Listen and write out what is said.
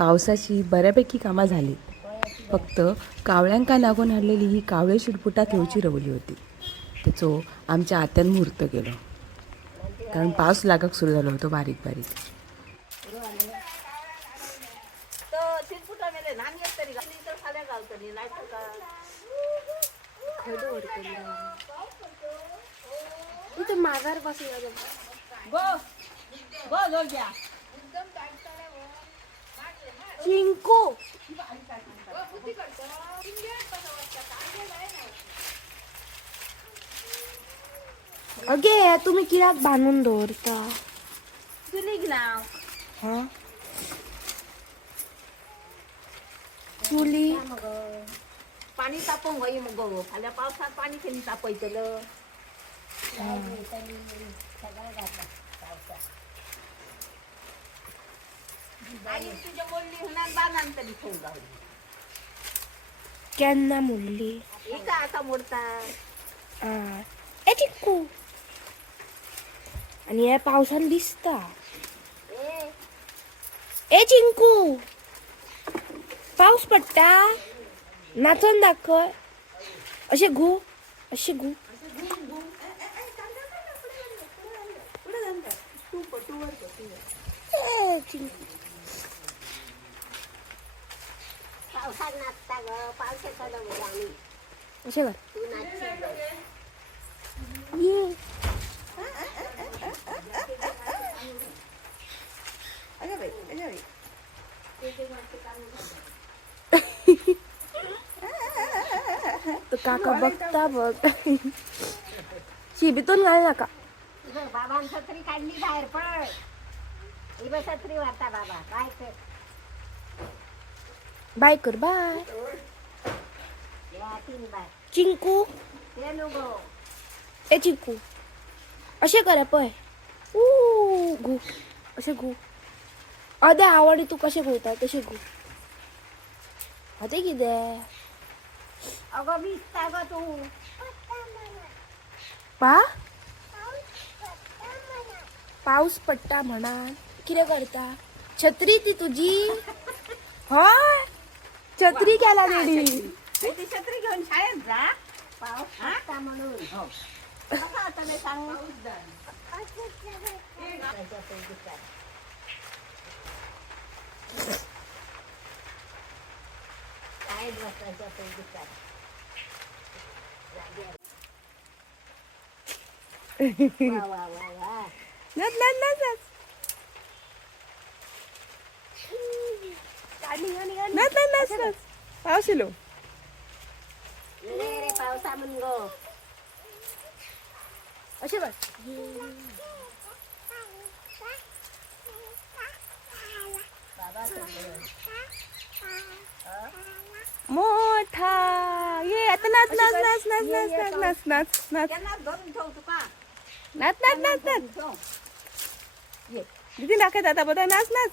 पावसाची बऱ्यापैकी कामं झाली. फक्त कावळ्यांका लागून हाडलेली ही कावळे शिडपुटा घेवची रवली होती. त्याचो आमच्या आत्यान मुहूर्त गेलो, कारण पाऊस लागाक सुरू झालो होतो बारीक बारीक. माघार पासून चिंकू अगे तुम्ही किराक बांधून दवरता हा चुली पाणी तापोवंक होई मगो फाल्यां पावसात पाणी केन्ना तापयतलं. आई तुझ्या मोडली होणार बांधान तरी ठेवून गावली. केन्ना मुरली ही का आता मोडता ए चिंकू आणि हे पावसान दिसता. ए चिंकू पाऊस पडटा नाचून दाखय. अशे घू अशे घू चिंकू पावसात नाचता ग पावसाचा दमला आम्ही अशे कर तू नाचशी ये तो काका बघता बघ शिबीतून घाल नका. बाबान छत्री काढली बाहेर पड. ही बघ छत्री वाटता बाबा काय कर बाय कर बाय या तीन बाय चिंकू. ते नको ए चिंकू अशे कर पय घू अशे घू. अदे आवडी तू कशे घुवता तशे घू. अदे कितें अगं भिजता ग तू. पा पाऊस पडटा म्हणा कितें करता. छत्री ती तुझी हय छत्री केला तेणी. ती छत्री घेऊन शाळेत जा पाऊस पडता म्हणून. कसं आता मी सांगू शाळेत बसायचं पैसे वा वा वा वा नच नच नच नच नच नच नच पाऊस येलो. रे पावसा म्हण गो अशे कर मोठा ये आता नाच नाच नाच नाच नाच नाच नाच नाच नाच त्यांना धरून ठेव तुका. नाच नाच नाच नाच दीदी नाकात आता बघा नाच नाच.